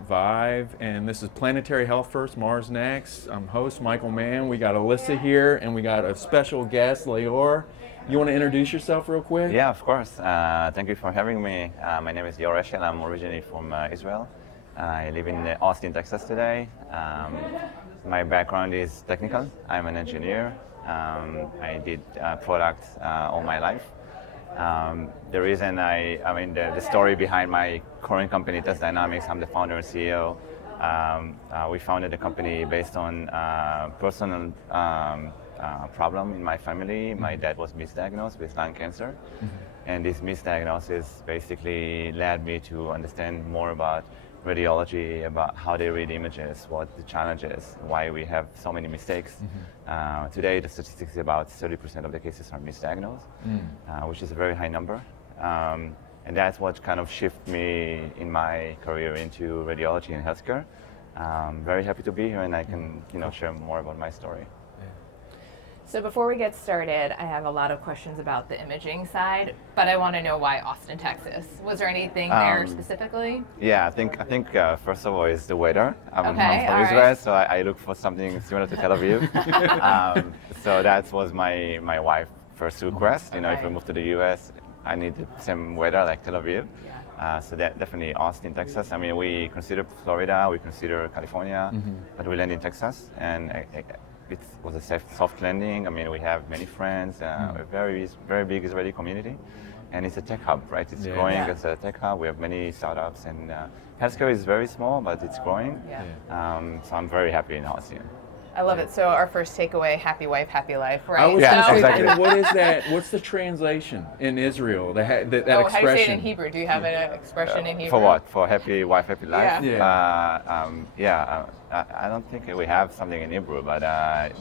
at VIVE, and this is Planetary Health First, Mars Next. I'm host Michael Mann. We got Alyssa here, and we got a special guest, Lior. You want to introduce yourself real quick? Yeah, of course. Thank you for having me. My name is Lior Eshel. I'm originally from Israel. I live in Austin, Texas today. My background is technical. I'm an engineer. I did products all my life. The reason the story behind my current company, TestDynamics, I'm the founder and CEO. We founded the company based on personal problem in my family. My dad was misdiagnosed with lung cancer. And this misdiagnosis basically led me to understand more about radiology, about how they read images, what the challenge is, why we have so many mistakes. Today, the statistics is about 30% of the cases are misdiagnosed, which is a very high number. And that's what kind of shifted me in my career into radiology and healthcare. Very happy to be here, and I can share more about my story. So before we get started, I have a lot of questions about the imaging side, but I want to know why Austin, Texas. Was there anything there specifically? Yeah, I think first of all is the weather. I'm from Israel, right. So I look for something similar to Tel Aviv. So that was my wife's first request. If I move to the US, I need the same weather like Tel Aviv. So that definitely Austin, Texas. I mean, we consider Florida, we consider California, but we land in Texas, and it was a soft landing. I mean, we have many friends, a very big Israeli community, and it's a tech hub, right? It's growing as a tech hub. We have many startups, and healthcare is very small, but it's growing. So I'm very happy in Austin. I love it. So our first takeaway, happy wife, happy life, right? I was exactly. What is that? What's the translation in Israel? That expression. How do you say it in Hebrew? Do you have an expression in Hebrew? For what? For happy wife, happy life? Yeah. I don't think we have something in Hebrew, but I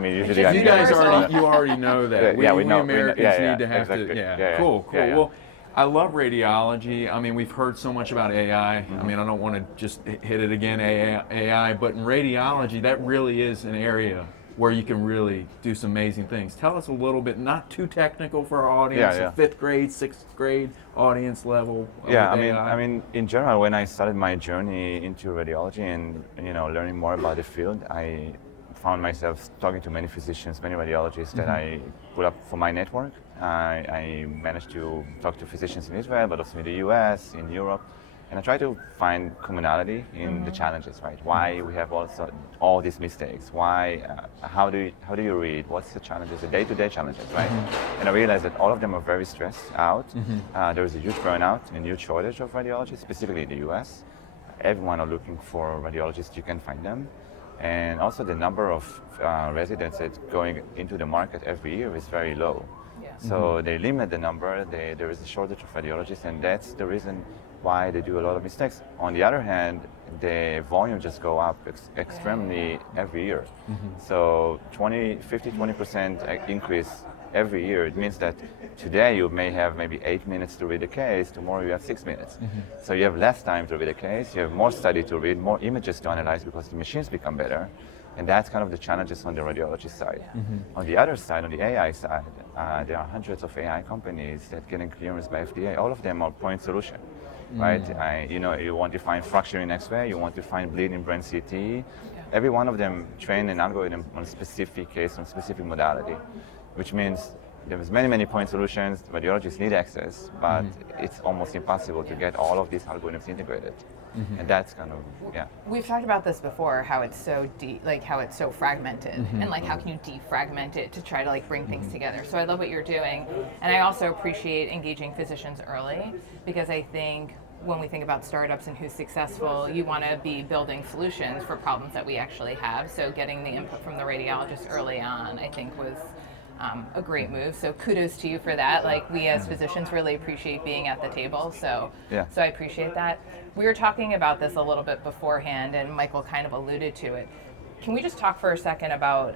mean, usually you guys already know that. We know. Americans need to have exactly. to. Cool. Well, I love radiology. I mean, we've heard so much about AI. I mean, I don't want to just hit it again, AI, but in radiology, that really is an area where you can really do some amazing things. Tell us a little bit, not too technical for our audience, fifth grade, sixth grade audience level. I mean, in general, when I started my journey into radiology and learning more about the field, I found myself talking to many physicians, many radiologists that I put up for my network. I managed to talk to physicians in Israel, but also in the US, in Europe, and I try to find commonality in the challenges, right? Why we have also all these mistakes? Why? How do you read? What's the challenges? The day-to-day challenges, right? And I realized that all of them are very stressed out. There is a huge burnout and huge shortage of radiologists, specifically in the US. Everyone are looking for radiologists. You can find them. And also the number of residents that's going into the market every year is very low. So they limit the number, there is a shortage of radiologists, and that's the reason why they do a lot of mistakes. On the other hand, the volume just go up extremely every year. So 20% increase every year. It means that today you may have maybe 8 minutes to read a case, tomorrow you have 6 minutes. So you have less time to read a case, you have more study to read, more images to analyze because the machines become better. And that's kind of the challenges on the radiology side. On the other side, on the AI side, there are hundreds of AI companies that getting clearance by FDA. All of them are point solution, right? You want to find fracture in X-ray, you want to find bleed in brain CT. Every one of them train an algorithm on a specific case, on a specific modality, which means there's many point solutions. Radiologists need access, but it's almost impossible to get all of these algorithms integrated. And that's kind of, We've talked about this before, how it's so how it's so fragmented, and how can you defragment it to try to bring things together. So I love what you're doing, and I also appreciate engaging physicians early, because I think when we think about startups and who's successful, you want to be building solutions for problems that we actually have. So getting the input from the radiologist early on, I think, was a great move. So kudos to you for that. We as physicians really appreciate being at the table. So I appreciate that. We were talking about this a little bit beforehand, and Michael kind of alluded to it. Can we just talk for a second about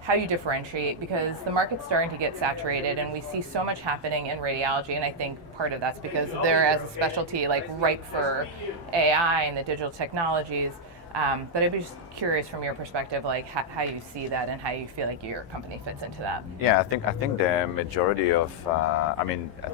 how you differentiate? Because the market's starting to get saturated, and we see so much happening in radiology, and I think part of that's because they're as a specialty ripe for AI and the digital technologies. But I'd be just curious from your perspective, how you see that and how you feel like your company fits into that. Yeah, I think the majority of, I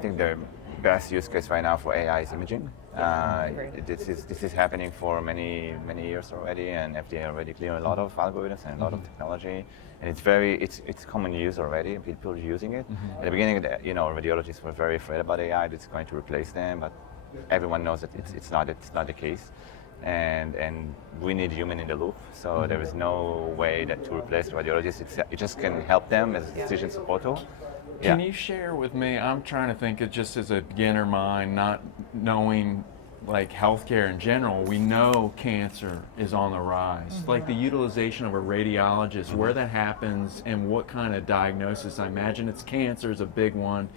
think the best use case right now for AI is imaging. Agreed. This is happening for many years already, and FDA already cleared a lot of algorithms and a lot of technology, and it's common use already. People are using it. At the beginning, radiologists were very afraid about AI. That's going to replace them, but everyone knows that it's not the case. And we need human in the loop, so there is no way that to replace radiologists. It just can help them as a decision support tool. Can you share with me, I'm trying to think it just as a beginner mind, not knowing like healthcare in general, we know cancer is on the rise. Like the utilization of a radiologist, where that happens and what kind of diagnosis. I imagine it's cancer is a big one.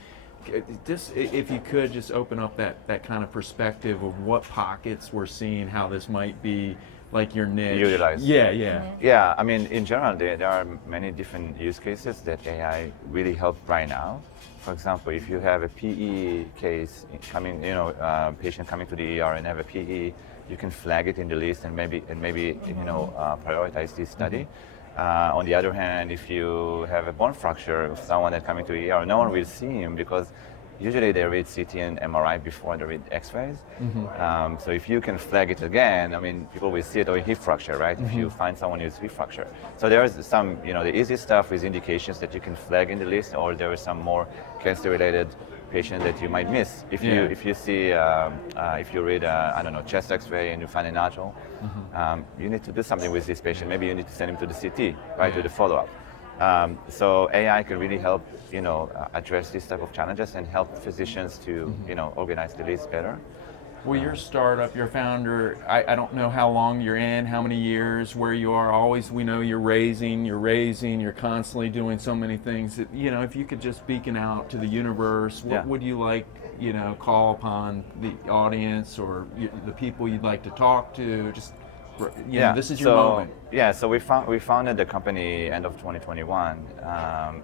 Just if you could just open up that kind of perspective of what pockets we're seeing, how this might be like your niche. Utilized. Yeah. Yeah, I mean, in general, there are many different use cases that AI really help right now. For example, if you have a PE case coming, patient coming to the ER and have a PE, you can flag it in the list and maybe prioritize this study. On the other hand, if you have a bone fracture of someone that's coming to ER, no one will see him because usually they read CT and MRI before they read X-rays. So if you can flag it again, I mean, people will see it or hip fracture, right? If you find someone who's hip fracture. So there is some, the easy stuff is indications that you can flag in the list, or there is some more cancer-related patient that you might miss. If you see, if you read, chest X-ray and you find a nodule, you need to do something with this patient. Maybe you need to send him to the CT, right, to the follow-up. So AI can really help, address these type of challenges and help physicians to, organize the list better. Well, your startup, your founder, I don't know how long you're in, how many years, where you are. Always, we know you're raising, you're constantly doing so many things. That, if you could just beacon out to the universe, what would you like, call upon the audience or the people you'd like to talk to? Just, this is your moment. Yeah, so we founded the company end of 2021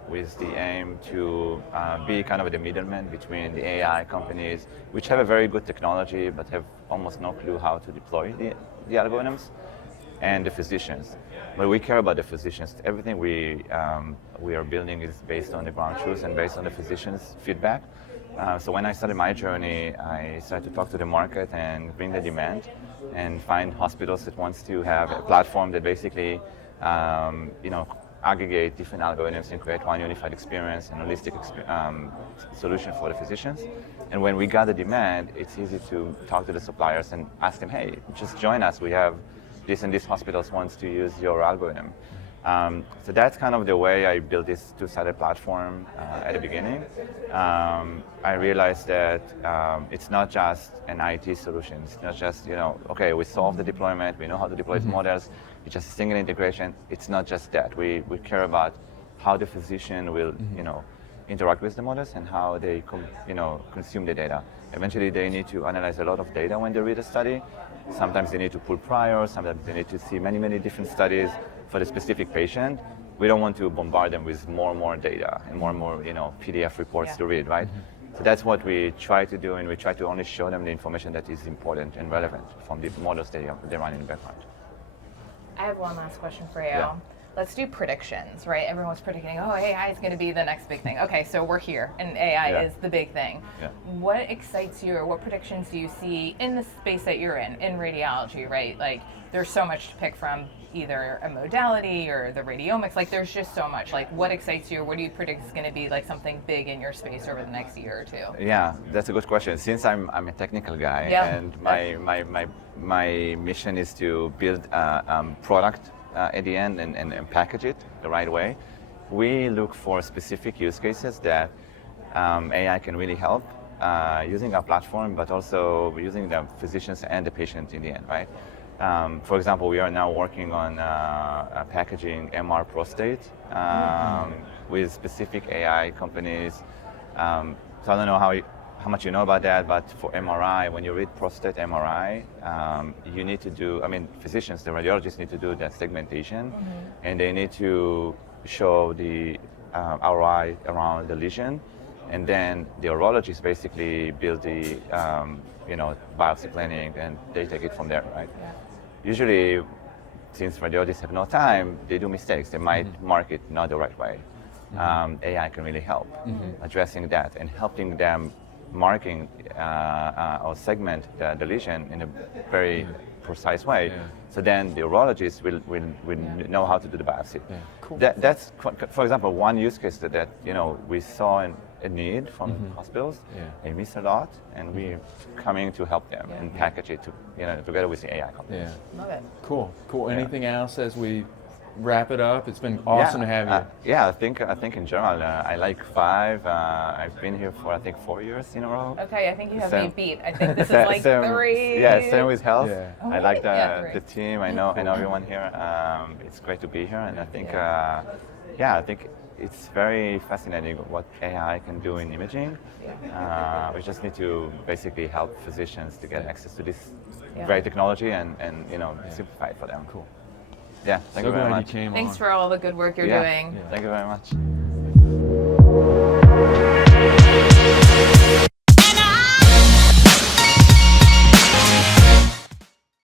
with the aim to be kind of the middleman between the AI companies, which have a very good technology but have almost no clue how to deploy the algorithms, and the physicians. But we care about the physicians. Everything we are building is based on the ground truth and based on the physicians' feedback. So when I started my journey, I started to talk to the market and bring the demand and find hospitals that wants to have a platform that basically, aggregate different algorithms and create one unified experience and holistic solution for the physicians. And when we got the demand, it's easy to talk to the suppliers and ask them, hey, just join us. We have this and this hospitals wants to use your algorithm. So that's kind of the way I built this two-sided platform at the beginning. I realized that it's not just an IT solution. It's not just, okay, we solve the deployment, we know how to deploy the models, it's just a single integration. It's not just that. We care about how the physician will, interact with the models and how they consume the data. Eventually, they need to analyze a lot of data when they read a study. Sometimes they need to pull priors, sometimes they need to see many different studies for the specific patient. We don't want to bombard them with more and more data and more PDF reports to read, right? So that's what we try to do, and we try to only show them the information that is important and relevant from the models they run in the background. I have one last question for you. Yeah. Let's do predictions, right? Everyone's predicting, AI is going to be the next big thing. Okay, so we're here, and AI is the big thing. Yeah. What excites you, or what predictions do you see in the space that you're in radiology, right? Like, there's so much to pick from, either a modality or the radiomics. Like, there's just so much. Like, what excites you, or what do you predict is going to be like something big in your space over the next year or two? Yeah, that's a good question. Since I'm a technical guy, and my mission is to build a product at the end and package it the right way, we look for specific use cases that AI can really help using our platform, but also using the physicians and the patient in the end, right? For example, we are now working on packaging MR prostate with specific AI companies. So I don't know how much you know about that, but for MRI, when you read prostate MRI, you need to do, physicians, the radiologists need to do that segmentation, and they need to show the ROI around the lesion, and then the urologists basically build the biopsy planning, and they take it from there, right? Yeah. Usually, since radiologists have no time, they do mistakes. They might mark it not the right way. AI can really help addressing that and helping them marking or segment the lesion in a very precise way. Yeah. So then the urologist will know how to do the biopsy. Yeah. Cool. That's, for example, one use case that we saw a need from hospitals. Yeah. They miss a lot, and we're coming to help them and package it together with the AI company. Yeah. Love it. Cool. Anything else as we wrap it up? It's been awesome to have you. I think in general, I like VIVE. I've been here for I think 4 years in a row. Okay, I think you have Same. me beat. I think this is like three. Yeah, same with health. Yeah. I like Yeah, the team. I know everyone here. It's great to be here, and I think I think it's very fascinating what AI can do in imaging. We just need to basically help physicians to get access to this great technology and simplify it for them. Cool. Yeah, thank you very glad much. you came Thanks on. for all the good work you're doing. Thank you very much.